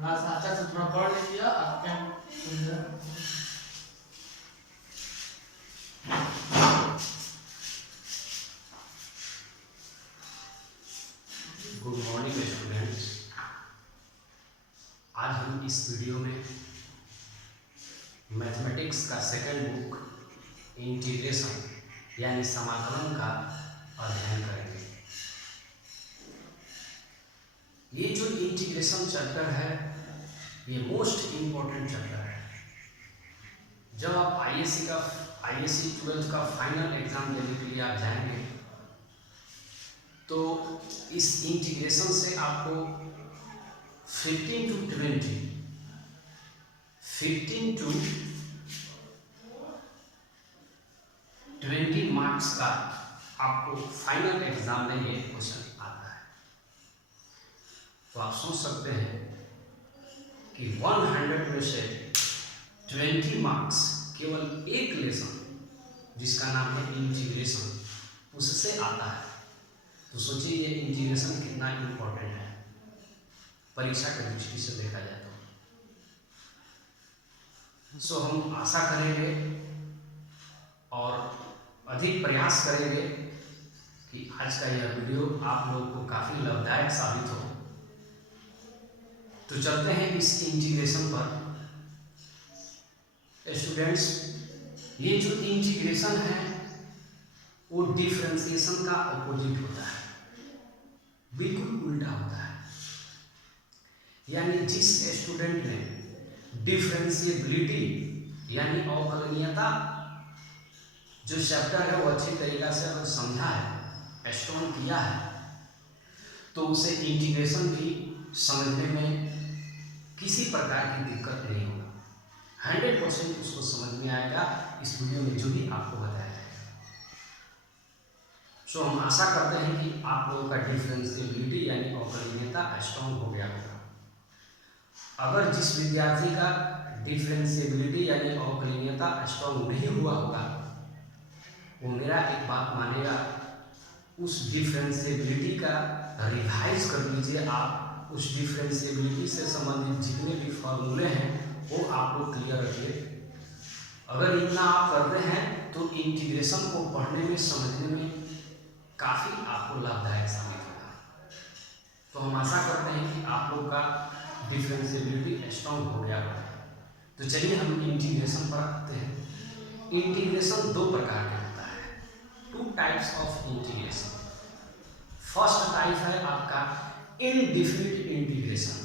थोड़ा सा अच्छा से थोड़ा पढ़ लीजिए आपके गुड मॉर्निंग स्टूडेंट्स। आज हम इस वीडियो में मैथमेटिक्स का सेकंड बुक इंटीग्रेशन यानी समाकलन का अध्ययन करेंगे। ये जो इंटीग्रेशन चैप्टर है ये मोस्ट इम्पोर्टेंट चैप्टर है। जब आप आईएससी 12th का फाइनल एग्जाम देने के लिए आप जाएंगे तो इस इंटीग्रेशन से आपको 15 to 20 मार्क्स का आपको फाइनल एग्जाम में ये क्वेश्चन आता है। तो आप सोच सकते हैं कि 100 में से 20 मार्क्स केवल एक लेसन जिसका नाम है इंटीग्रेशन उससे आता है। तो सोचिए ये इंटीग्रेशन कितना इम्पोर्टेंट है परीक्षा की दृष्टि से देखा जाए तो। सो हम आशा करेंगे और अधिक प्रयास करेंगे कि आज का यह वीडियो आप लोगों को काफ़ी लाभदायक साबित हो। तो चलते हैं इस इंटीग्रेशन पर। स्टूडेंट्स, ये जो इंटीग्रेशन है वो डिफरेंशिएशन का अपोजिट होता है, बिल्कुल उल्टा होता है। यानी जिस स्टूडेंट ने डिफरेंशिएबिलिटी यानी अवकलनीयता जो चैप्टर है वो अच्छी तरीका से अगर समझा है, स्ट्रॉन्ग किया है, तो उसे इंटीग्रेशन भी समझने में किसी प्रकार की दिक्कत नहीं होगा। 100% उसको समझ में आएगा इस वीडियो में जो भी आपको बताया जाएगा। सो हम आशा करते हैं कि आप लोगों का डिफरेंशिएबिलिटी यानी अवकलनीयता स्ट्रॉन्ग हो गया होगा। अगर जिस विद्यार्थी का डिफरेंशिएबिलिटी यानी अवकलनीयता स्ट्रॉन्ग नहीं हुआ होगा वो मेरा एक बात मानेगा, उस डिफरेंशिएबिलिटी का रिवाइज कर लीजिए। आप उस डिफरेंशिएबिलिटी से संबंधित जितने भी फॉर्मूले हैं वो आप लोग क्लियर रखिए। अगर इतना आप करते हैं तो इंटीग्रेशन को पढ़ने में समझने में काफ़ी आपको लाभदायक साबित होगा। तो हम आशा करते हैं कि आप लोग का डिफरेंशिएबिलिटी स्ट्रॉन्ग हो गया होगा। तो चलिए हम इंटीग्रेशन पर आते हैं। इंटीग्रेशन दो प्रकार के होता है, two types of integration. First type है आपका इनडिफिनिट इंटीग्रेशन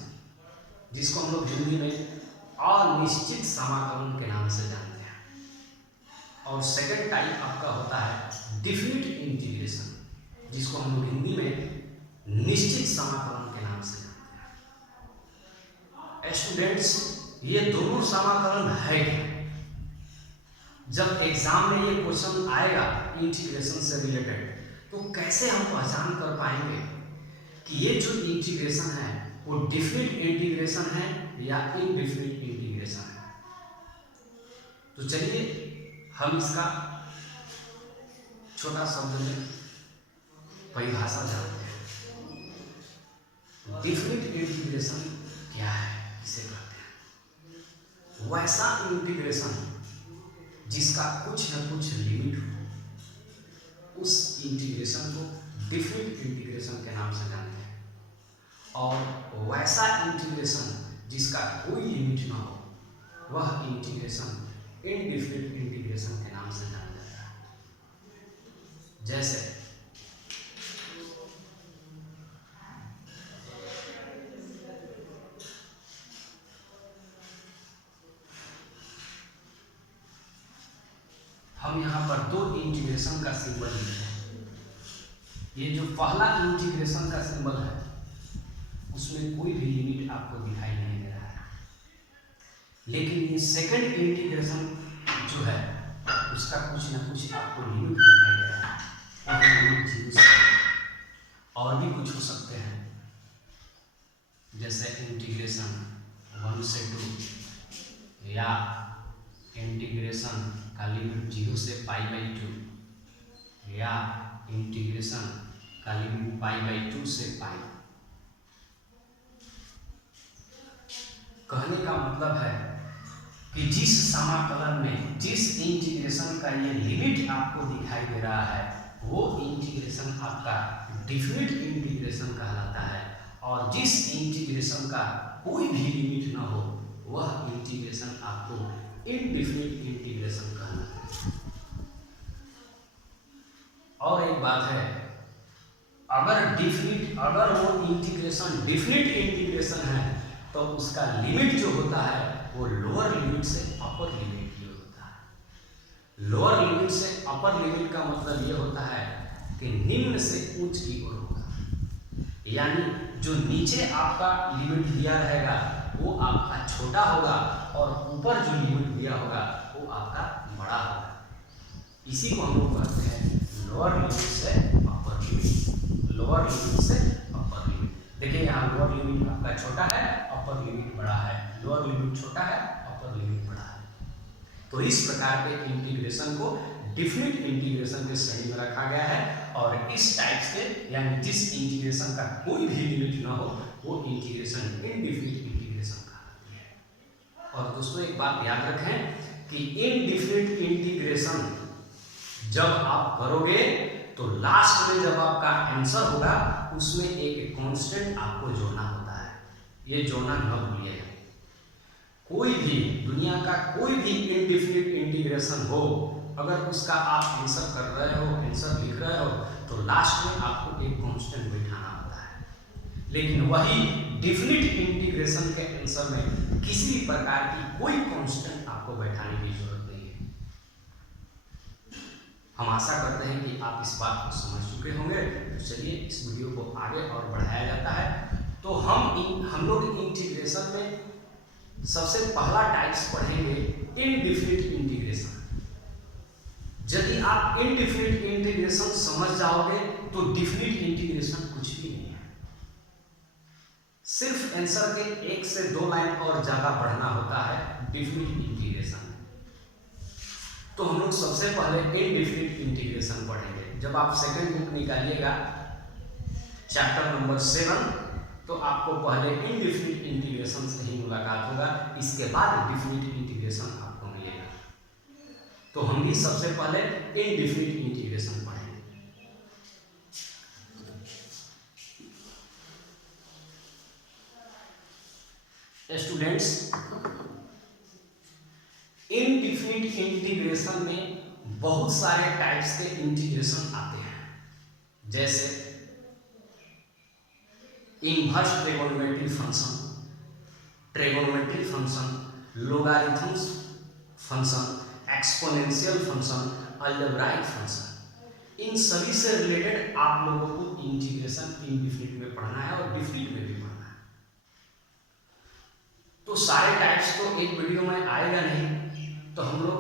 जिसको हम लोग हिंदी में अनिश्चित समाकलन के नाम से जानते हैं। और सेकंड टाइप आपका होता है डिफिनिट इंटीग्रेशन जिसको हम लोग हिंदी में निश्चित समाकलन के नाम से जानते हैं। स्टूडेंट्स, ये दोनों समाकलन है क्या? जब एग्जाम में ये क्वेश्चन आएगा इंटीग्रेशन से रिलेटेड तो कैसे हम पहचान कर पाएंगे कि ये जो इंटीग्रेशन है वो डिफिनिट इंटीग्रेशन है या इनडिफिनिट इंटीग्रेशन है? तो चलिए हम इसका छोटा शब्द में परिभाषा जानते हैं। डिफिनिट इंटीग्रेशन क्या है, इसे कहते हैं वैसा इंटीग्रेशन जिसका कुछ न कुछ लिमिट हो, उस इंटीग्रेशन को डिफिनिट इंटीग्रेशन के नाम से जानते हैं। और वैसा इंटीग्रेशन जिसका कोई लिमिट ना हो, वह इंटीग्रेशन इनडिफिनिट इंटीग्रेशन के नाम से जाना जाता है। जैसे हम यहाँ पर दो इंटीग्रेशन का सिंबल लिखते हैं। ये जो पहला इंटीग्रेशन का सिंबल है उसमें कोई भी लिमिट आपको दिखाई नहीं दे रहा है, लेकिन ये सेकंड इंटीग्रेशन जो है उसका कुछ ना कुछ आपको लिमिट दिखाई दे रहा है। और लिमिट 0 से और भी कुछ हो सकते हैं, जैसे इंटीग्रेशन 1 से 2 या इंटीग्रेशन का लिमिट 0 से π/2 या इंटीग्रेशन का लिमिट π/2 से π। कहने का मतलब है कि जिस समाकलन में जिस इंटीग्रेशन का ये लिमिट आपको दिखाई दे रहा है वो इंटीग्रेशन आपका डिफिनिट इंटीग्रेशन कहलाता है, और जिस इंटीग्रेशन का कोई भी लिमिट ना हो वह इंटीग्रेशन आपको इनडिफिनिट इंटीग्रेशन कहलाता है। और एक बात है, अगर वो इंटीग्रेशन डिफिनिट इंटीग्रेशन है तो उसका लिमिट जो होता है वो लोअर लिमिट से अपर लिमिट की होता है। लोअर लिमिट से अपर लिमिट का मतलब ये होता है कि निम्न से उच्च की ओर होगा, यानी जो नीचे आपका लिमिट दिया रहेगा वो आपका छोटा होगा और ऊपर जो लिमिट दिया होगा वो आपका बड़ा होगा। इसी को हम लोग कहते हैं लोअर लिमिट से अपर लिमिट। लोअर लिमिट से अपर लिमिट, देखिए यहाँ लोअर लिमिट आपका छोटा है, अपर लिमिट बड़ा है, लोअर लिमिट छोटा है, अपर लिमिट बड़ा है। तो इस प्रकार के इंटीग्रेशन को डिफिनिट इंटीग्रेशन के श्रेणी में रखा गया है, और इस टाइप के यानी जिस इंटीग्रेशन का कोई भी लिमिट ना हो वो इंटीग्रेशन इनडिफिनिट इंटीग्रेशन कहलाती है। और दोस्तों एक बात याद रखें कि इनडिफिनिट इंटीग्रेशन जब आप करोगे तो लास्ट में जब आपका आंसर होगा उसमें एक कांस्टेंट आपको जोड़ना होता है, ये जोड़ना न भूलिएगा। कोई भी दुनिया का कोई भी इनडिफिनिट इंटीग्रेशन हो, अगर उसका आप आंसर कर रहे हो, आंसर लिख रहे हो, तो लास्ट में आपको एक कांस्टेंट बैठाना होता है। लेकिन वही डिफिनिट इंटीग्रेशन के आंसर में किसी प्रकार की कोई कांस्टेंट आपको बैठाने की जरूरत नहीं है। हम आशा करते हैं कि आप इस बात को समझ चुके होंगे। तो चलिए इस वीडियो को आगे और बढ़ाया जाता है। तो हम लोग इंटीग्रेशन में सबसे पहला टाइप्स पढ़ेंगे इनडिफिनिट इंटीग्रेशन। यदि आप इनडिफिनिट इंटीग्रेशन समझ जाओगे तो डिफिनिट इंटीग्रेशन कुछ भी नहीं है, सिर्फ आंसर के 1 से 2 लाइन और ज्यादा पढ़ना होता है डिफिनिट इंटीग्रेशन। तो हम लोग सबसे पहले इनडिफिनिट इंटीग्रेशन पढ़ेंगे। जब आप सेकंड बुक निकालिएगा चैप्टर नंबर 7, तो आपको पहले इनडिफिनिट इंटीग्रेशन से ही मुलाकात होगा, इसके बाद डिफिनिट इंटीग्रेशन आपको मिलेगा। तो हम भी सबसे पहले इनडिफिनिट इंटीग्रेशन पढ़ेंगे। स्टूडेंट्स, इनडिफिनिट इंटीग्रेशन में बहुत सारे टाइप्स के इंटीग्रेशन आते हैं, जैसे inverse trigonometry function, trigonometry function, logarithms function, exponential function, algebraic function. इन सभी से रिलेटेड आप लोगों को इंटीग्रेशन इनडिफिनिट में पढ़ना है और डिफिनिट में भी पढ़ना है। तो सारे टाइप्स तो एक वीडियो में आएगा नहीं, तो हम लोग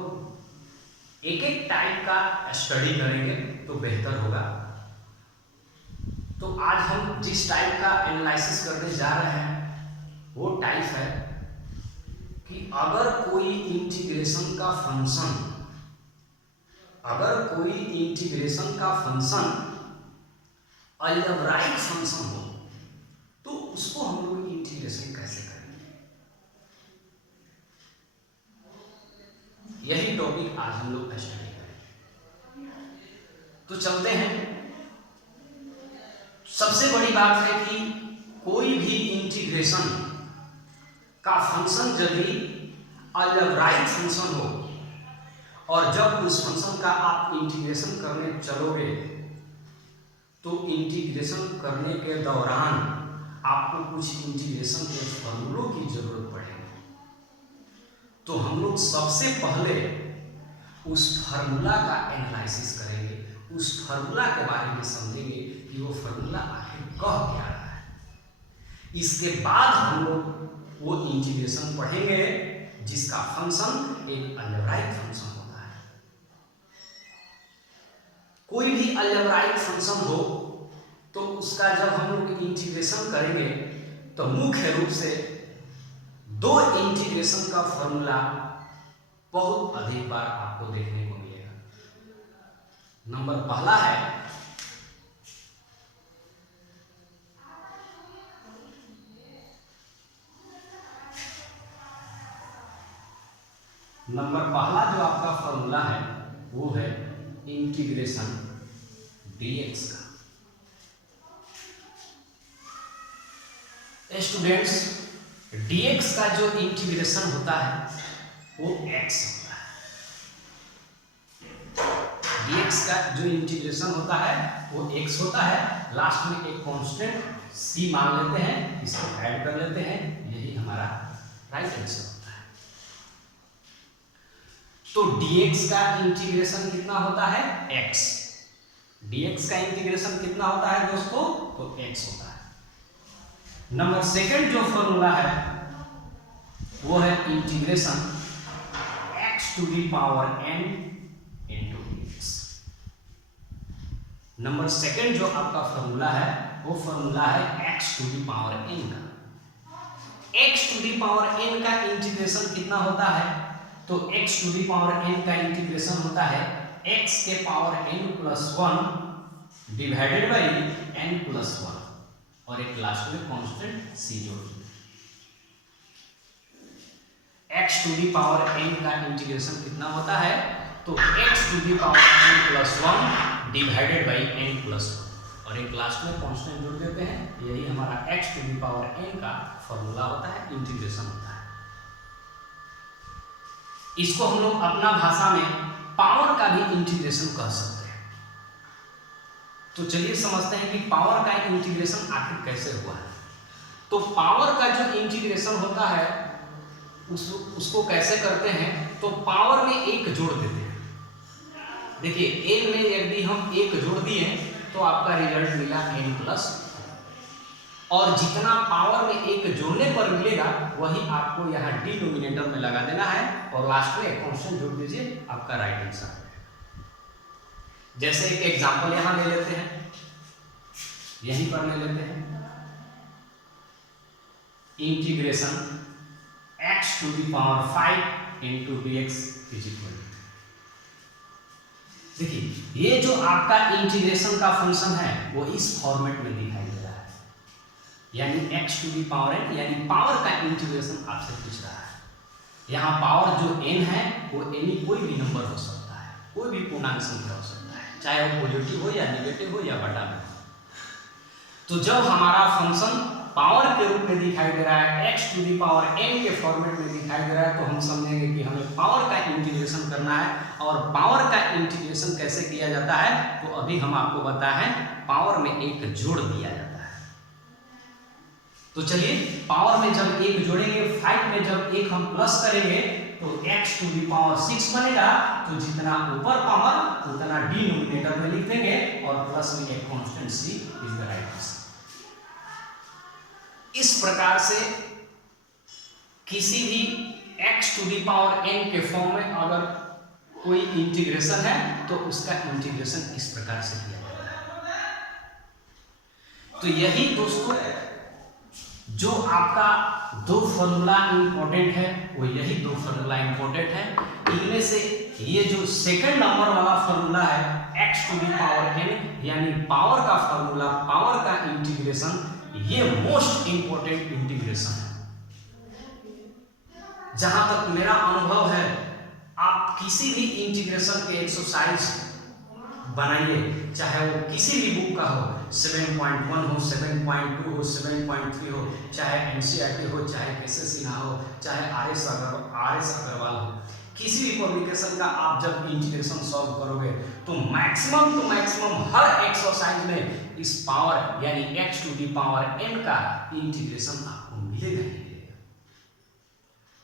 एक एक टाइप का स्टडी करेंगे तो बेहतर होगा। तो आज हम जिस टाइप का एनालिसिस करने जा रहे हैं वो टाइप है कि अगर कोई इंटीग्रेशन का फंक्शन अलजेब्राइक फंक्शन हो तो उसको हम लोग इंटीग्रेशन कैसे करेंगे, यही टॉपिक आज हम लोग स्टडी करेंगे। तो चलते हैं। सबसे बड़ी बात है कि कोई भी इंटीग्रेशन का फंक्शन यदि अलजेब्राइक फंक्शन हो और जब उस फंक्शन का आप इंटीग्रेशन करने चलोगे तो इंटीग्रेशन करने के दौरान आपको कुछ इंटीग्रेशन के फॉर्मूलों की जरूरत पड़ेगी। तो हम लोग सबसे पहले उस फार्मूला का एनालिसिस करेंगे, उस फार्मूला के बारे में समझेंगे कि वो फार्मूला आखिर कह क्या रहा है। इसके बाद हम लोग वो इंटीग्रेशन पढ़ेंगे जिसका फंक्शन एक अलजेब्राइक फंक्शन होता है। कोई भी अलजेब्राइक फंक्शन हो तो उसका जब हम लोग इंटीग्रेशन करेंगे तो मुख्य रूप से 2 इंटीग्रेशन का फॉर्मूला बहुत अधिक बार आपको देखने को मिलेगा। नंबर पहला है नंबर पहला जो आपका फॉर्मूला है वो है इंटीग्रेशन dx का। स्टूडेंट्स, dx का जो इंटीग्रेशन होता है वो x होता है। dx का जो इंटीग्रेशन होता है वो x होता है। लास्ट में एक कांस्टेंट c मान लेते हैं, इसको ऐड कर लेते हैं, यही हमारा राइट आंसर होता है। तो dx का इंटीग्रेशन कितना होता है? x। dx का इंटीग्रेशन कितना होता है दोस्तों? तो x होता है। नंबर सेकंड जो फॉर्मूला है वो है integration x to the power n into dx। Number second जो आपका फॉर्मूला है वो फॉर्मूला है x to the power n का। x to the power n का इंटीग्रेशन कितना होता है? तो x to the power n का इंटीग्रेशन होता है x के power n plus 1 divided by n plus 1 और एक लास्ट में कांस्टेंट c जोड़ दें। x to the power n का इंटीग्रेशन कितना होता है? तो x to the power n plus 1 divided by n plus 1 और एक लास्ट में कांस्टेंट जोड़ देते हैं। यही हमारा x to the power n का फॉर्मूला होता है, इंटीग्रेशन होता है। इसको हम लोग अपना भाषा में पावर का भी इंटीग्रेशन कह सकते हैं। तो चलिए समझते हैं कि पावर का इंटीग्रेशन आखिर कैसे हुआ है। तो पावर का जो इंटीग्रेशन होता है उसको कैसे करते हैं? तो पावर में एक जोड़ देते हैं। देखिए a में यदि हम एक जोड़ दिए तो आपका रिजल्ट मिला n प्लस, और जितना पावर में एक जोड़ने पर मिलेगा वही आपको यहाँ डिनोमिनेटर में लगा देना है और लास्ट में एक कांस्टेंट जोड़ दीजिए, आपका राइट आंसर है। जैसे एक एग्जांपल यहाँ ले लेते हैं, यहीं पर ले लेते हैं integration x to the power 5 into dx is equal. देखिए ये जो आपका इंटीग्रेशन का फंक्शन है वो इस फॉर्मेट में दिखाई दे रहा है, यानी x to the power n, यानी पावर का इंटीग्रेशन आपसे पूछ रहा है। यहाँ पावर जो n है वो एनी कोई भी नंबर हो सकता है, कोई भी पूर्णांक संख्या हो सकता है, चाहे वो पॉजिटिव हो या नेगेटिव हो या बटा में। तो जब हमारा फंक्शन पावर के रूप में दिखाई दे रहा है, x to the power n के फॉर्मेट में दिखाई दे रहा है, तो हम समझेंगे कि हमें पावर का इंटीग्रेशन करना है। और पावर का इंटीग्रेशन कैसे किया जाता है? तो अभी हम आपको बताएं, पावर में एक जोड़ दिया जाता है। तो चलिए पावर में जब एक जोड़ेंगे, 5 में जब एक हम प्लस करेंगे तो x टू दी पावर 6 बनेगा। तो जितना ऊपर पावर उतना डिनोमिनेटर में लिख देंगे और प्लस में एक constant c is the right answer. इस प्रकार से किसी भी x to the power n के फॉर्म में अगर कोई इंटीग्रेशन है तो उसका इंटीग्रेशन इस प्रकार से किया जाता है। तो यही दोस्तों जो आपका दो फॉर्मूला इंपॉर्टेंट है वो यही दो फॉर्मूला इंपॉर्टेंट है। इनमें से ये जो सेकंड नंबर वाला फॉर्मूला है x to the power n, यानी पावर का फॉर्मूला, पावर का इंटीग्रेशन, ये मोस्ट इंपॉर्टेंट इंटीग्रेशन है। जहां तक मेरा अनुभव है, आप किसी भी इंटीग्रेशन के एक्सरसाइज बनाइए, चाहे वो किसी भी बुक का हो, 7.1 हो, 7.2 हो, 7.3 हो, चाहे NCERT हो, चाहे KC सिन्हा हो, चाहे RS अग्रवाल हो, किसी भी पब्लिकेशन का आप जब इंटीग्रेशन सॉल्व करोगे तो मैक्सिमम टू मैक्सिमम हर एक्सरसाइज में इस पावर यानी x to the power n का इंटीग्रेशन आपको मिलेगा ही मिलेगा।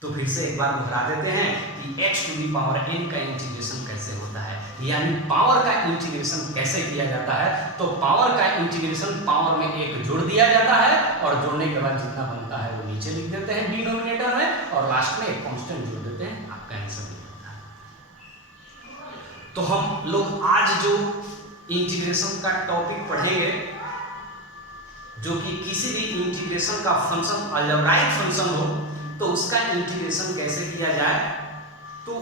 तो फिर से एक बार दोहरा देते हैं कि x to the power n का इंटीग्रेशन कैसे होता है, यानी पावर का इंटीग्रेशन कैसे किया जाता है। तो पावर का इंटीग्रेशन, पावर में एक जोड़ दिया जाता है और जोड़ने के बाद जितना बनता है वो नीचे लिख देते हैं डिनोमिनेटर में और लास्ट में एक कांस्टेंट जोड़ देते हैं, आपका आंसर मिल जाता है। तो हम लोग आज जो इंटीग्रेशन का टॉपिक पढ़ेंगे, जो कि किसी भी इंटीग्रेशन का फंक्शन अलजेब्राइक फंक्शन हो तो उसका इंटीग्रेशन कैसे किया जाए, तो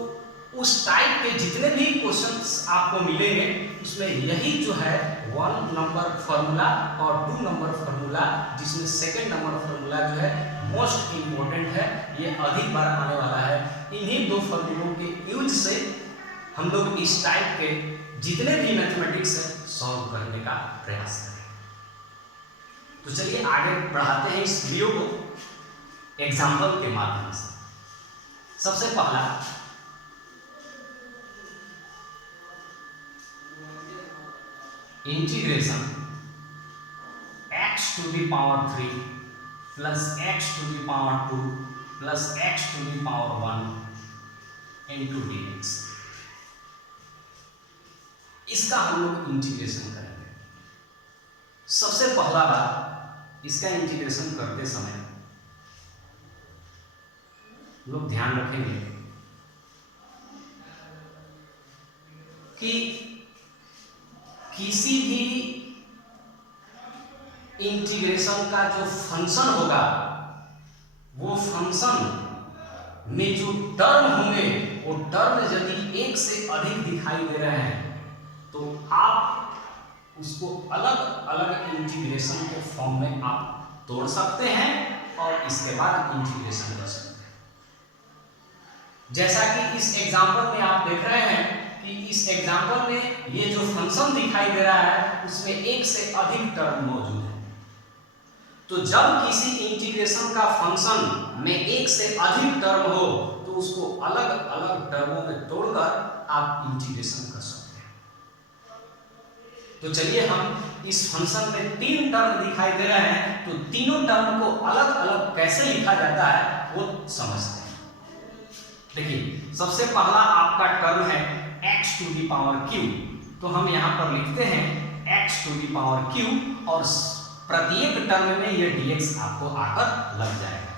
उस टाइप के जितने भी क्वेश्चंस आपको मिलेंगे उसमें यही जो है 1 नंबर फॉर्मूला और 2 नंबर फॉर्मूला, जिसमें सेकंड नंबर फॉर्मूला जो है मोस्ट इंपॉर्टेंट है, ये अधिक बार आने वाला है। इन्हीं दो फॉर्मूलों के यूज से हम लोग इस टाइप के जितने भी मैथमेटिक्स है सॉल्व करने का प्रयास करें। तो चलिए आगे बढ़ाते हैं इस वीडियो को एग्जाम्पल के माध्यम से। सबसे पहला integration x to the power 3 plus x to the power 2 plus x to the power 1 into dx। इसका हम लोग इंटीग्रेशन करेंगे। सबसे पहला बात, इसका इंटीग्रेशन करते समय लोग ध्यान रखेंगे कि किसी भी इंटीग्रेशन का जो फंक्शन होगा वो फंक्शन में जो टर्म होंगे वो टर्म यदि एक से अधिक दिखाई दे रहे हैं तो आप उसको अलग अलग इंटीग्रेशन के फॉर्म में आप तोड़ सकते हैं और इसके बाद इंटीग्रेशन कर सकते हैं। जैसा कि इस एग्जांपल में आप देख रहे हैं कि इस एग्जांपल में ये जो फंक्शन दिखाई दे रहा है उसमें एक से अधिक टर्म मौजूद है। तो जब किसी इंटीग्रेशन का फंक्शन में एक से अधिक टर्म हो तो उसको अलग अलग टर्मों में तोड़कर आप इंटीग्रेशन कर सकते हैं। तो चलिए हम इस फंक्शन में 3 टर्म दिखाई दे रहे हैं तो तीनों टर्म को अलग अलग कैसे लिखा जाता है वो समझते हैं। देखिए सबसे पहला आपका टर्म है x to the power q, तो हम यहाँ पर लिखते हैं x to the power q और प्रत्येक टर्म में ये dx आपको आकर लग जाएगा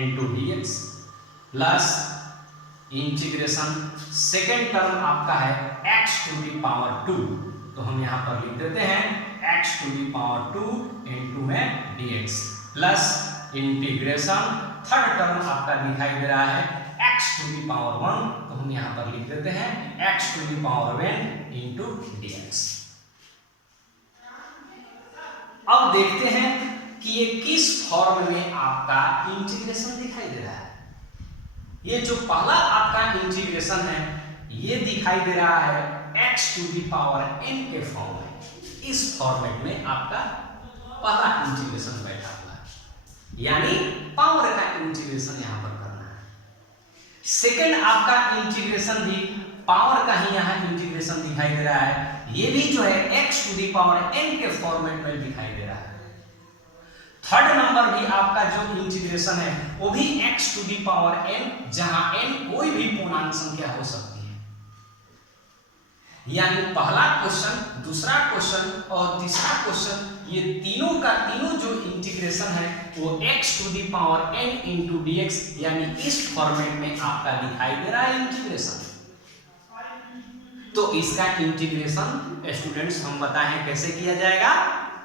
into dx plus integration second term आपका है x to the power 2, तो हम यहाँ पर लिख देते हैं x to the power 2 into में dx plus integration third term आपका दिखाई दे रहा है x to the power 1, तो हम यहाँ पर लिख देते हैं x to the power 1 into dx। अब देखते हैं कि ये किस फॉर्म में आपका इंटीग्रेशन दिखाई दे रहा है। ये जो पहला आपका इंटीग्रेशन है ये दिखाई दे रहा है x to the power n के फॉर्म में। इस फॉर्मेट में आपका पहला इंटीग्रेशन बैठा हुआ है, यानी पावर का इंटीग्रेशन यहाँ पर करना है। सेकेंड आपका इंटीग्रेशन भी पावर का ही यहाँ इंटीग्रेशन दिखाई दे रहा है, ये भी जो है x to the power n के फॉर्मेट में दिखाई दे रहा है। थर्ड नंबर भी आपका जो इंटीग्रेशन है वो भी x to the power n, जहां n कोई भी पूर्णांक संख्या हो सकती है। यानी पहला क्वेश्चन, दूसरा क्वेश्चन और तीसरा क्वेश्चन, ये तीनों का तीनों जो इंटीग्रेशन है वो x to the power n into dx यानी इस फॉर्मेट में आपका दिखाई दे रहा है इंटीग्रेशन। तो इसका इंटीग्रेशन स्टूडेंट्स हम बताएं कैसे किया जाएगा।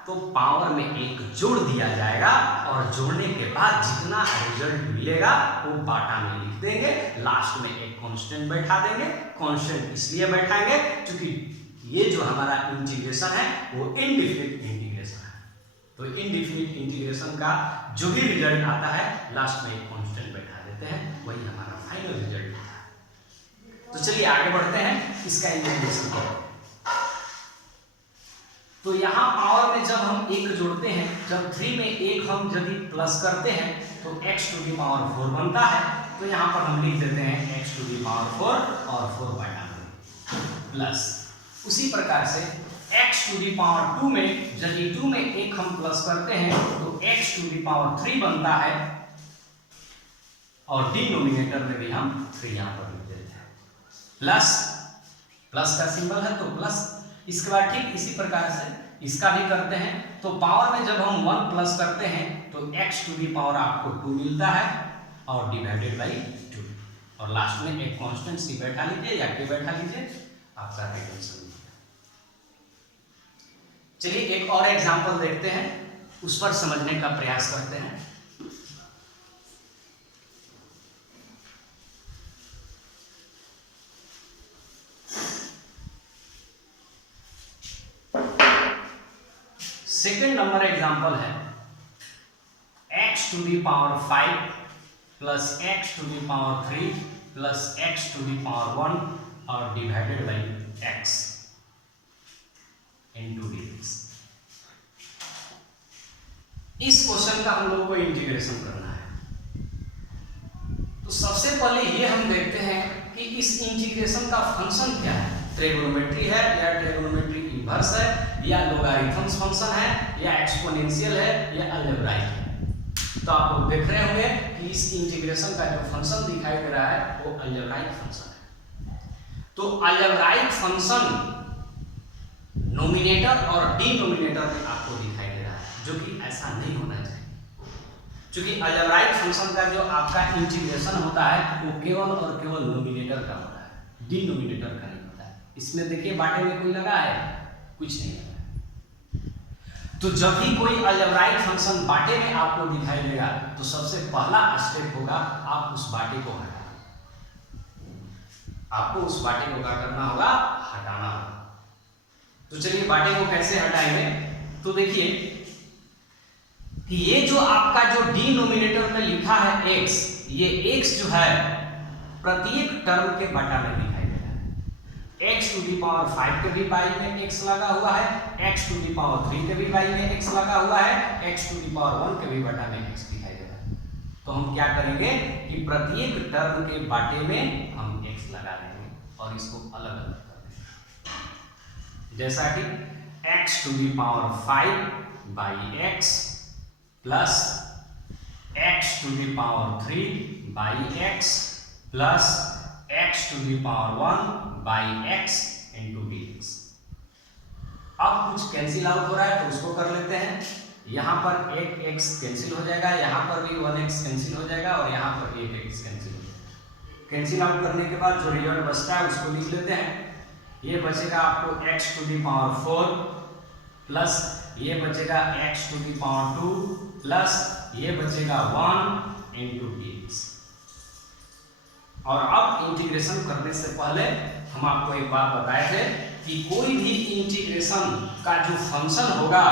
तो पावर में एक जोड़ दिया जाएगा और जोड़ने के बाद जितना रिजल्ट मिलेगा वो बाटा में लिख देंगे, लास्ट में एक कांस्टेंट बैठा देंगे। कांस्टेंट इसलिए बैठाएंगे क्योंकि ये जो हमारा इंटीग्रेशन है वो इनडिफिनिट इंटीग्रेशन है। तो इनडिफिनिट इंटीग्रेशन का जो भी रिजल्ट आता है लास्ट में एक कांस्टेंट बैठा देते हैं, वही हमारा फाइनल रिजल्ट होता है। तो चलिए आगे बढ़ते हैं इसका इंटीग्रेशन करें। तो यहाँ पावर में जब हम एक जोड़ते हैं, जब 3 में एक हम यदि प्लस करते हैं तो x to the power 4 बनता है। तो यहाँ पर हम लिख देते हैं x to the power 4 और 4 बटा प्लस। उसी प्रकार से x to the power 2 में यदि 2 में एक हम प्लस करते हैं तो x to the power 3 बनता है और डिनोमिनेटर में भी हम 3 यहाँ पर लिख देते हैं प्लस। प्लस का सिंबल है तो प्लस। इसके बाद ठीक इसी प्रकार से इसका भी करते हैं। तो पावर में जब हम 1 प्लस करते हैं तो x to the power आपको 2 मिलता है और डिवाइडेड बाई 2 और लास्ट में एक कांस्टेंट सी बैठा लीजिए या k बैठा लीजिए, आपका रिजल्ट। चलिए एक और एग्जांपल देखते हैं, उस पर समझने का प्रयास करते हैं। सेकेंड नंबर एग्जांपल है x to the power 5 plus x to the power 3 plus x to the power 1 और divided by x into dx। इस क्वेश्चन का हम लोग को इंटीग्रेशन करना है। तो सबसे पहले ये हम देखते हैं कि इस इंटीग्रेशन का फंक्शन क्या है। ट्रिगोनोमेट्री है या ट्रिगोनोमेट्री इनवर्स है या लोगारिथम्स फंक्शन है या एक्सपोनेंशियल है या अलजेब्राइक है। तो आप लोग देख रहे होंगे कि इस इंटीग्रेशन का जो फंक्शन दिखाई दे रहा है वो अलजेब्राइक फंक्शन है। तो अलजेब्राइक फंक्शन नोमिनेटर और डिनोमिनेटर में आपको दिखाई दे रहा है, जो कि ऐसा नहीं होना चाहिए। क्योंकि अलजेब्राइक फंक्शन का जो आपका इंटीग्रेशन होता है वो केवल और केवल नोमिनेटर का होता है, डिनोमिनेटर का नहीं होता है। इसमें देखिए बाटे में कोई लगा है, कुछ नहीं लगा है। तो जब भी कोई अलजेब्राइक फंक्शन बाटे में आपको दिखाई देगा तो सबसे पहला स्टेप होगा आप उस बाटे को हटाना। आपको उस बाटे को क्या करना होगा, हटाना होगा। तो चलिए बाटे को कैसे हटाएंगे। तो देखिए कि ये जो आपका जो डिनोमिनेटर में लिखा है x, ये x जो है प्रत्येक टर्म के बटा में दिखाई दे रहा है। x टू दी पावर 5 के भी बाई में x लगा हुआ है, x टू दी पावर 3 के भी बाई में x लगा हुआ है, x टू दी पावर 1 के भी बटा में x दिखाई दे रहा है। तो हम क्या करेंगे कि प्रत्येक टर्म के बाटे में हम x लगा देंगे और इसको अलग अलग कर देंगे। जैसा कि x to the power 5 by x plus x to the power 3 by x plus x to the power 1 by x into dx। अब कुछ कैंसिल आउट हो रहा है तो उसको कर लेते हैं। यहाँ पर एक x कैंसिल हो जाएगा, यहाँ पर भी 1x कैंसिल हो जाएगा और यहाँ पर एक x कैंसिल हो जाएगा। कैंसिल आउट करने के बाद जो रिजल्ट बचता है उसको लिख लेते हैं। ये बचेगा आपको x to the power 4 plus ये बचेगा x to the power 2 plus ये बचेगा 1 इंटू dx। और अब इंटीग्रेशन करने से पहले हम आपको एक बात बताए थे कि कोई भी इंटीग्रेशन का जो फंक्शन होगा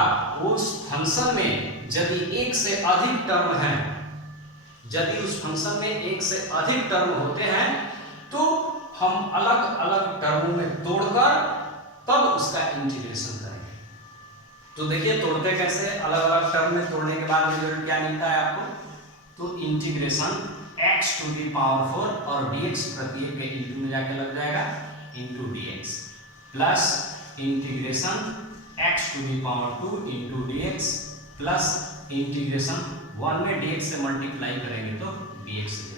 उस फंक्शन में यदि एक से अधिक टर्म है, यदि उस फंक्शन में एक से अधिक टर्म होते हैं तो हम अलग अलग टर्मों में तोड़कर तब उसका इंटीग्रेशन करेंगे। तो देखिए तोड़ते कैसे, अलग अलग टर्म में तोड़ने के बाद रिजल्ट क्या मिलता है आपको। तो integration x to the power 4 और dx प्रत्येक के इंटू में जाके लग जाएगा into dx plus integration x to the power 2 into dx plus integration 1 में dx से मल्टीप्लाई करेंगे तो dx से।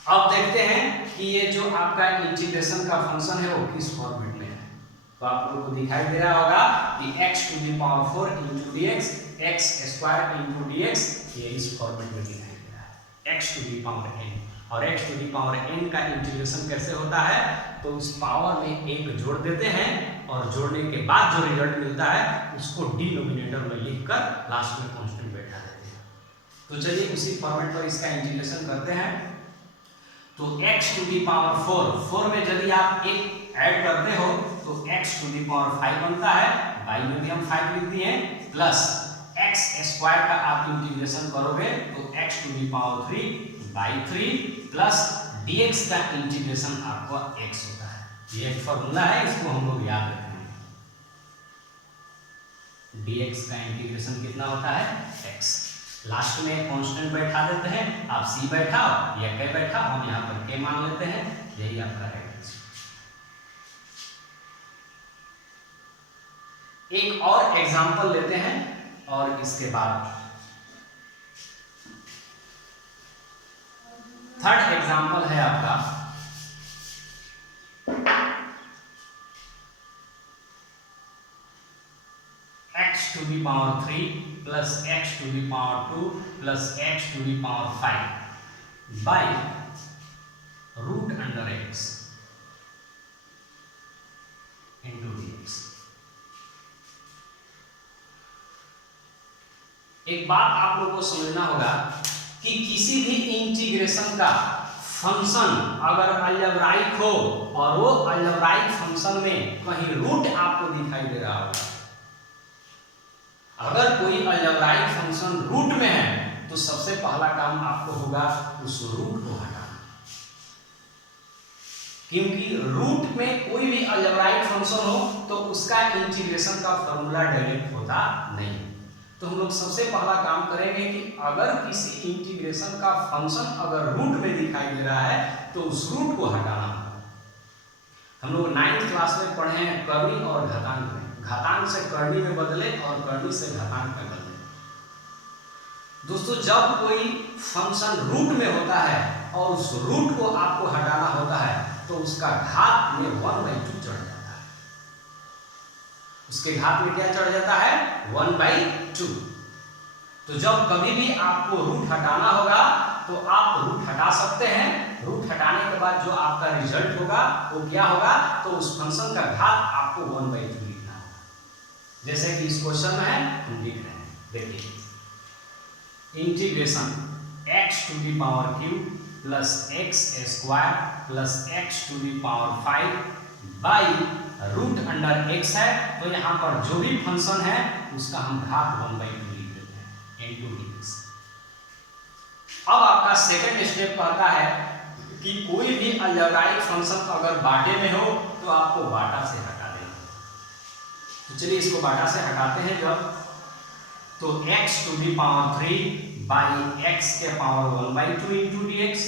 अब देखते हैं कि ये जो आपका इंटीग्रेशन का फंक्शन है वो किस फॉर्मेट में है। तो आप लोगों को दिखाई दे रहा होगा कि x to the power 4 into dx x square into dx, ये इस फॉर्मेट में दिखाई दे रहा है x to the power n। और x to the power n का इंटीग्रेशन कैसे होता है, तो उस पावर में एक जोड़ देते हैं और जोड़ने के बाद जो रिजल्ट मिलता है उसको डिनोमिनेटर में लिखकर लास्ट में कांस्टेंट बैठा देते हैं। तो चलिए उसी फॉर्मेट पर इसका इंटीग्रेशन करते हैं। तो x टू दी पावर 4 में यदि आप एक ऐड करते हो तो x टू दी पावर 5 बनता है, बाई में भी हम 5 लिख दिए, प्लस x स्क्वायर का आप इंटीग्रेशन करोगे तो x to the power 3 by 3 plus dx का इंटीग्रेशन आपका x होता है। ये एक फॉर्मूला है, इसको हम लोग याद रखेंगे। dx का इंटीग्रेशन कितना होता है, x। लास्ट में कांस्टेंट बैठा देते हैं, आप c बैठाओ या k बैठाओ, हम यहाँ पर k मान लेते हैं, यही आपका है। एक और एग्जांपल लेते हैं और इसके बाद थर्ड एग्जांपल है आपका x to the power 3 plus x to the power 2 plus x to the power 5 by root under x into dx। एक बात आप लोगों को समझना होगा कि किसी भी इंटीग्रेशन का फंक्शन अगर अलजेब्राइक हो और वो अलजेब्राइक फंक्शन में कहीं रूट आपको दिखाई दे रहा होगा अगर कोई अलजेब्राइक फंक्शन रूट में है तो सबसे पहला काम आपको होगा उस रूट को हटाना, क्योंकि रूट में कोई भी अलजेब्राइक फंक्शन हो तो उसका इंटीग्रेशन का फॉर्मूला डायरेक्ट होता नहीं। तो हम लोग सबसे पहला काम करेंगे कि अगर किसी इंटीग्रेशन का फंक्शन अगर रूट में दिखाई दे रहा है तो उस रूट को हटाना होगा। हम लोग 9th क्लास में पढ़े हैं कर्णी और घातांक में, घातांक से कर्णी में बदले और कर्णी से घातांक में बदले। दोस्तों जब कोई फंक्शन रूट में होता है और उस रूट को आपको हटाना होता है तो उसका घात में 1/2 चढ़ जाता है। उसके घात में क्या चढ़ जाता है? 1/2। तो जब कभी भी आपको रूट हटाना होगा तो आप रूट हटा सकते हैं। रूट हटाने के बाद जो आपका रिजल्ट होगा वो क्या होगा? तो उस फंक्शन का घात आपको 1/2 लिखना होगा। जैसे कि इस क्वेश्चन में है हम लिख रहे हैं, देखिए integration x to the power cube plus x square plus x to the power 5 by root under x है। तो यहाँ पर जो भी फंक्शन है उसका हम घात 1/2 लिख देते हैं into dx। अब आपका सेकंड स्टेप कहता है कि कोई भी अलजेब्राइक फंक्शन अगर बाटे में हो तो आपको बाटा से हटा देना। तो चलिए इसको बाटा से हटाते हैं। जब तो x to the power 3 by x के पावर 1/2 इंटू dx,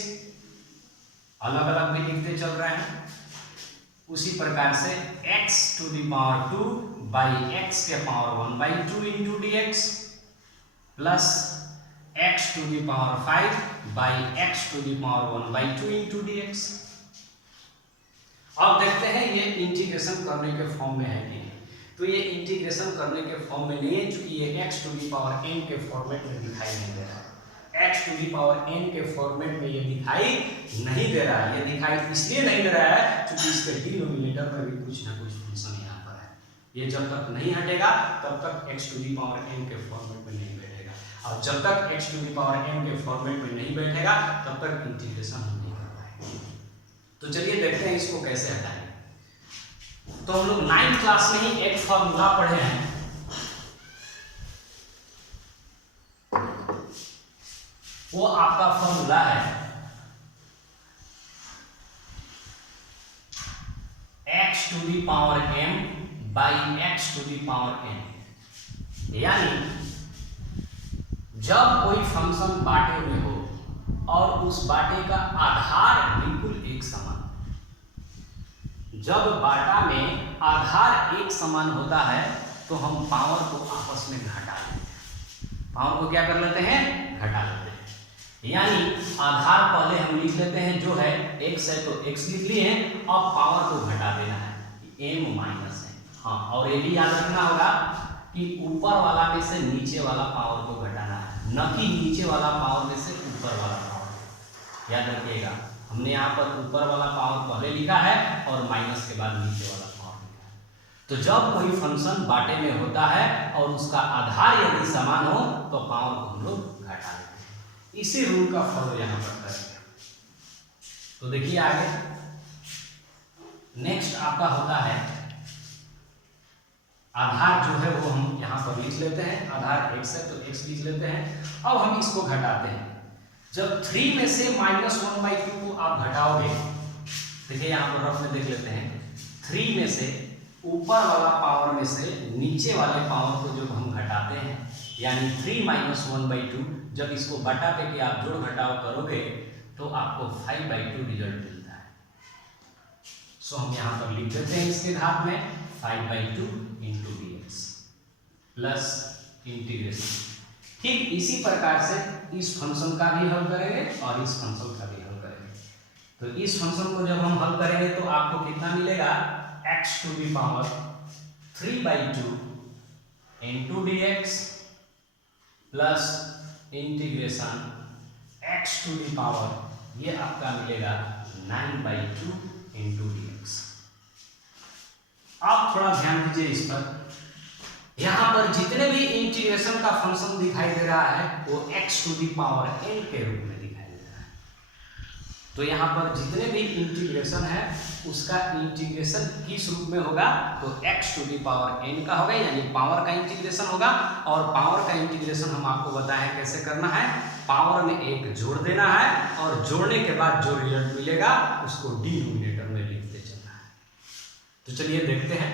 अलग अलग भी लिखते चल रहे हैं। उसी प्रकार से x to the power 2 by x के power 1/2 into dx plus x to the power 5 by x to the power 1/2 into dx। अब देखते हैं ये इंटीग्रेशन करने के फॉर्म में है कि नहीं। तो ये इंटीग्रेशन करने के फॉर्म में नहीं है, क्योंकि ये x to the power n के फॉर्मेट में दिखाई नहीं दे रहा है। x to the power n के फॉर्मेट में ये दिखाई नहीं दे रहा है। ये दिखाई इसलिए नहीं दे रहा है क्योंकि इसके डिनोमिनेटर में भी कुछ ना कुछ फंक्शन यहाँ पर है। ये जब तक नहीं हटेगा तब तक x to the power n के फॉर्मेट में नहीं बैठेगा, और जब तक x to the power n के फॉर्मेट में नहीं बैठेगा तब तक इंटीग्रेशन हम नहीं कर पाएंगे। तो चलिए देखते हैं इसको कैसे हटाएंगे। तो हम लोग 9th क्लास में ही एक फॉर्मूला पढ़े हैं, वो आपका फॉर्मूला है x to the power m by x to the power n। यानी जब कोई फंक्शन बाटे में हो और उस बाटे का आधार बिल्कुल एक समान, जब बाटा में आधार एक समान होता है तो हम पावर को आपस में घटा लेते हैं। पावर को क्या कर लेते हैं? घटा लेते हैं। यानी आधार पहले हम लिख लेते हैं जो है x है तो x लिख लिए, अब पावर को घटा देना है, m माइनस है। हाँ, और ये भी याद रखना होगा कि ऊपर वाला में से नीचे वाला पावर को घटाना है, न कि नीचे वाला पावर में से ऊपर वाला पावर। याद रखिएगा, हमने यहाँ पर ऊपर वाला पावर पहले लिखा है और माइनस के बाद नीचे वाला पावर लिखा है। तो जब कोई फंक्शन बाटे में होता है और उसका आधार यदि समान हो तो पावर को हम लोग घटा देते हैं। इसी रूल का फॉलो यहाँ पर करेंगे। तो देखिए आगे नेक्स्ट आपका होता है आधार जो है वो हम यहाँ पर लिख लेते हैं। आधार x है तो x लिख लेते हैं। अब हम इसको घटाते हैं। जब 3 में से -1/2 को आप घटाओगे, देखिए यहाँ पर रफ में देख लेते हैं, 3 में से ऊपर वाला पावर में से नीचे वाले पावर को जब हम घटाते हैं, यानी 3 - 1/2, जब इसको बटा पे कि आप जोड़ घटाव करोगे तो आपको 5/2 रिजल्ट मिलता है। सो हम यहाँ पर लिख देते हैं इसके घात में 5/2 इंटू dx प्लस इंटीग्रेशन। ठीक इसी प्रकार से इस फंक्शन का भी हल करेंगे और इस फंक्शन का भी हल करेंगे। तो इस फंक्शन को जब हम हल करेंगे तो आपको कितना मिलेगा? x to the power 3/2 into dx plus integration x to the power, ये आपका मिलेगा 9/2 इंटू dx। आप थोड़ा ध्यान दीजिए इस पर। यहाँ पर जितने भी इंटीग्रेशन का फंक्शन दिखाई दे रहा है वो x to the power n के रूप में दिखाई दे रहा है। तो यहाँ पर जितने भी इंटीग्रेशन है उसका इंटीग्रेशन किस रूप में होगा, तो x to the power n का होगा, यानी पावर का इंटीग्रेशन होगा। और पावर का इंटीग्रेशन हम आपको बताएं कैसे करना है, पावर में एक जोड़ देना है और जोड़ने के बाद जो रिजल्ट मिलेगा उसको डिनोमिनेटर में लिखते चलना है। तो चलिए देखते हैं,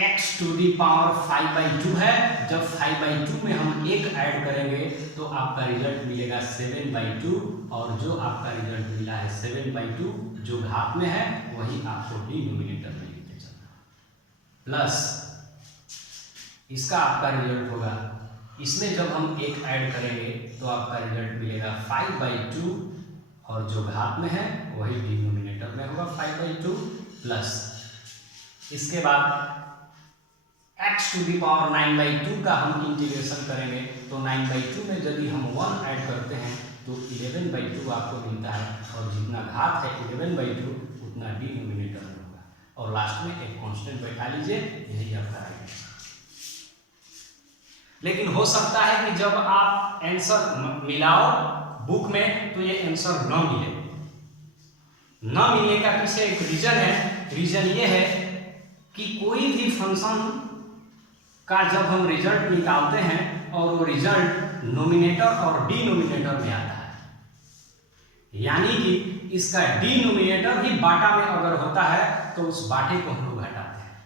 x टू दी पावर 5/2 है, जब 5/2 में हम एक ऐड करेंगे तो आपका रिजल्ट मिलेगा 7/2, और जो आपका रिजल्ट मिला है 7/2 जो घात में है वही आपको डिनोमिनेटर में लिखते चलना, प्लस इसका आपका रिजल्ट होगा, इसमें जब हम एक ऐड करेंगे तो आपका रिजल्ट मिलेगा 5/2, और जो घात में है वही डिनोमिनेटर में होगा 5/2, प्लस इसके बाद x टू दी पावर 9/2 का हम इंटीग्रेशन करेंगे तो 9/2 में यदि हम 1 ऐड करते हैं तो 11/2 आपको मिलता है, और जितना घात है 11/2 उतना डिनोमिनेटर में होगा, और लास्ट में एक कांस्टेंट बैठा लीजिए, यही आपका राइट आंसर। लेकिन हो सकता है कि जब आप आंसर मिलाओ बुक में तो ये आंसर न मिले। न मिलने का पीछे एक रीजन है, रीजन ये है कि कोई भी फंक्शन का जब हम रिजल्ट निकालते हैं और वो रिजल्ट नोमिनेटर और डिनोमिनेटर में आता है, यानी कि इसका डिनोमिनेटर भी बाटा में अगर होता है तो उस बाटे को हम लोग घटाते हैं।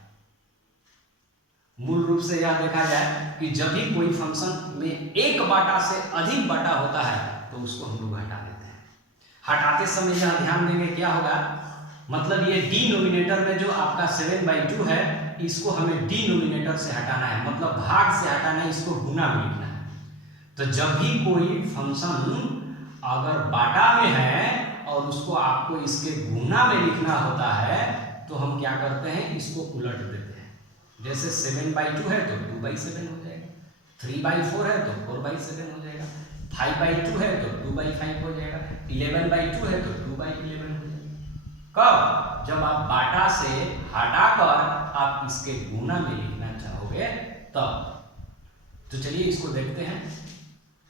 मूल रूप से यह देखा जाए कि जब भी कोई फंक्शन में एक बाटा से अधिक बाटा होता है तो उसको हम लोग घटा देते हैं। हटाते समय यह ध्यान देंगे क्या होगा, मतलब ये डिनोमिनेटर में जो आपका 7/2 है इसको हमें डिनोमिनेटर से हटाना है, मतलब भाग से हटाना है, इसको गुना में लिखना है। तो जब भी कोई फंक्शन अगर बाटा में है और उसको आपको इसके गुना में लिखना होता है तो हम क्या करते हैं, इसको उलट देते हैं। जैसे 7/2 है तो 2/7 हो जाएगा, 3/4 है तो 4/7 हो जाएगा, 5/2 है तो 2/5 हो जाएगा, 11/2 है तो 2/11 हो जाएगा। कब? जब आप बाटा से हटाकर आप इसके गुना में लिखना चाहोगे तब। तो चलिए इसको देखते हैं,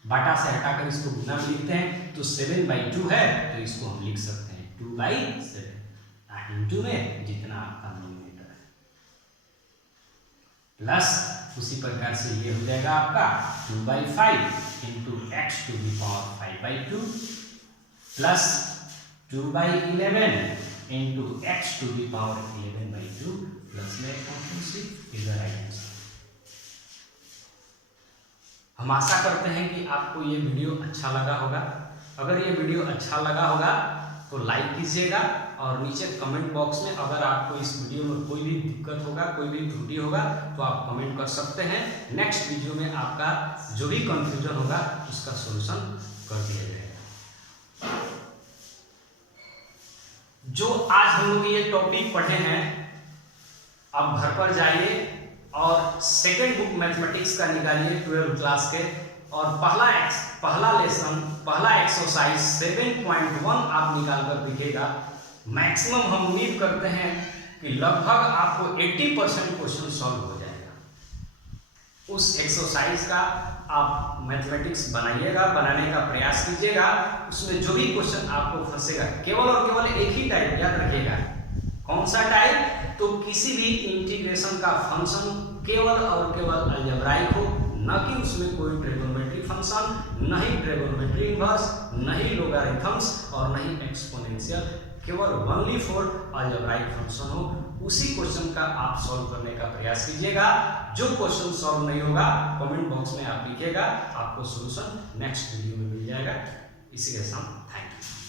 बाटा से हटाकर इसको गुना में लिखते हैं तो 7/2 है तो इसको हम लिख सकते हैं 2/7, इंटू में जितना आपका नोमिनेटर है, प्लस उसी प्रकार से ये हो जाएगा आपका 2/5 into x to the power 5/2 plus 2/11 into x to the power 11/2 plus में constant is the right answer. हम आशा करते हैं कि आपको ये वीडियो अच्छा लगा होगा। अगर ये वीडियो अच्छा लगा होगा तो लाइक कीजिएगा, और नीचे कमेंट बॉक्स में अगर आपको इस वीडियो में कोई भी दिक्कत होगा, कोई भी त्रुटि होगा तो आप कमेंट कर सकते हैं। नेक्स्ट वीडियो में आपका जो भी कंफ्यूजन होगा उसका सॉल्यूशन कर दिया जाएगा। जो आज हम लोग ये टॉपिक पढ़े हैं, अब घर पर जाइए और सेकेंड बुक मैथमेटिक्स का निकालिए 12th क्लास के, और पहला लेसन, पहला एक्सरसाइज 7.1 आप निकाल कर दिखेगा। मैक्सिमम हम उम्मीद करते हैं कि लगभग आपको 80% क्वेश्चन सॉल्व हो जाएगा। उस एक्सरसाइज का आप मैथमेटिक्स बनाइएगा, बनाने का प्रयास कीजिएगा। उसमें जो भी क्वेश्चन आपको फंसेगा, केवल और केवल एक ही टाइप याद रखिएगा। कौन सा टाइप? तो किसी भी इंटीग्रेशन का फंक्शन केवल और केवल अलजेब्राइक हो, न कि उसमें कोई ट्रिगोनोमेट्री फंक्शन, न ही ट्रिगोनोमेट्री इनवर्स, न ही लोगारिथम्स और न ही एक्सपोनेंशियल, केवल ओनली फॉर अलजेब्राइक फंक्शन हो, उसी क्वेश्चन का आप सॉल्व करने का प्रयास कीजिएगा। जो क्वेश्चन सॉल्व नहीं होगा कमेंट बॉक्स में आप लिखिएगा, आपको सॉल्यूशन नेक्स्ट वीडियो में मिल जाएगा। इसी के साथ थैंक यू।